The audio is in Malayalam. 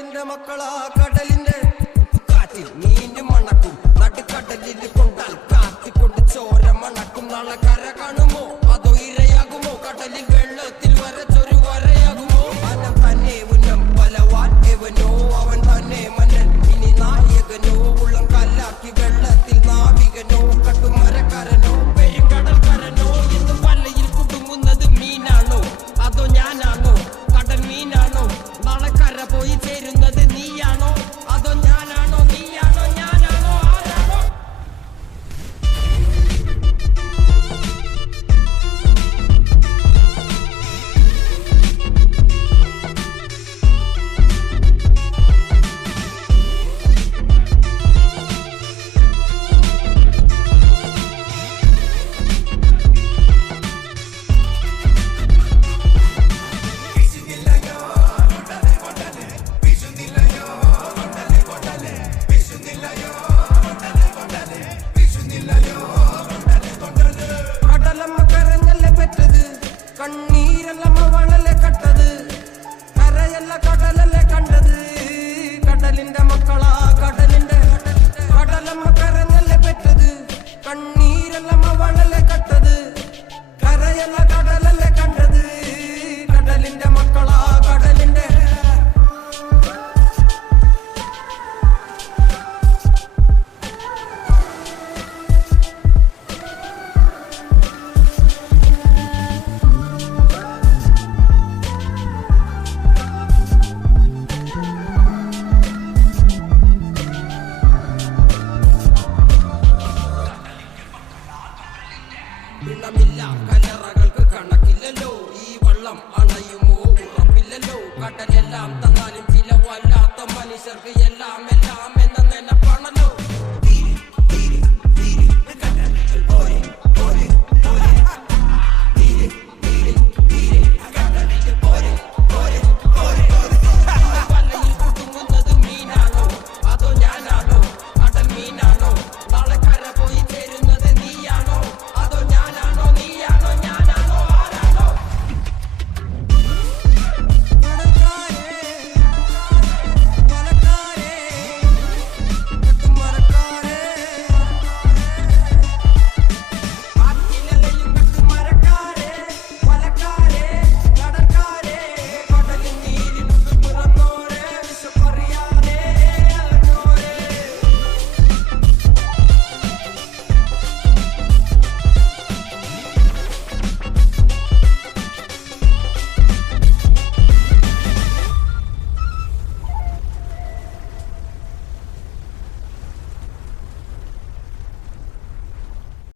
കടലിന്റെ മക്കളാ കടലിന്റെ കാറ്റിൽ മീനും മണക്കും നടുക്കടലിൽ കൊണ്ടാൽ കാറ്റിക്കൊണ്ട് ചോര മണക്കും നാളെ കര കാണുമോ അതോ ഇരയാകുമോ കടലിൽ വെള്ളത്തിൽ വരച്ചൊരു വരയാകുമോ അനം തന്നെ ഉന്നം പലവാൻ എവനോ അവൻ തന്നെ മന്നൻ ഇനി നായകനോ ഉള്ളം കല്ലാക്കി വെള്ളത്തിൽ നാവികനോ കട്ടുമരക്കാരനോ പെരുങ്കടൽക്കാരനോ ഇന്ന് വലയിൽ കുടുങ്ങുന്നത് മീനാണോ അതോ ഞാനാണോ കടൽ മീനാണോ നാളെ കര പോയി ചേരുന്നത് നീയാണോ അതോ ഞാനാണോ നീയാണോ ഞാനാണോ ആരാണോ കണ്ണീരല്ലമ്മ വളലെ കട്ടത് കരയല്ല കടലല്ലേ കണ്ടത് കടലിന്റെ മക്കളാ കടലിന്റെ കടലമ്മ കരഞ്ഞല്ലേ പെറ്റത് കണ്ണീരല്ലമ്മ വളലെ കട്ടത് കരയല്ല കടലല്ലേ കണ്ടത് കടലിന്റെ മക്കളാ കടലിന്റെ പിണമില്ല കലറകൾക്ക് കണക്കില്ലല്ലോ ഈ വള്ളം അണയുമോ ഉറപ്പില്ലല്ലോ കടലെല്ലാം തന്നാലും ചില വല്ലാത്ത മനുഷ്യർക്ക് എല്ലാം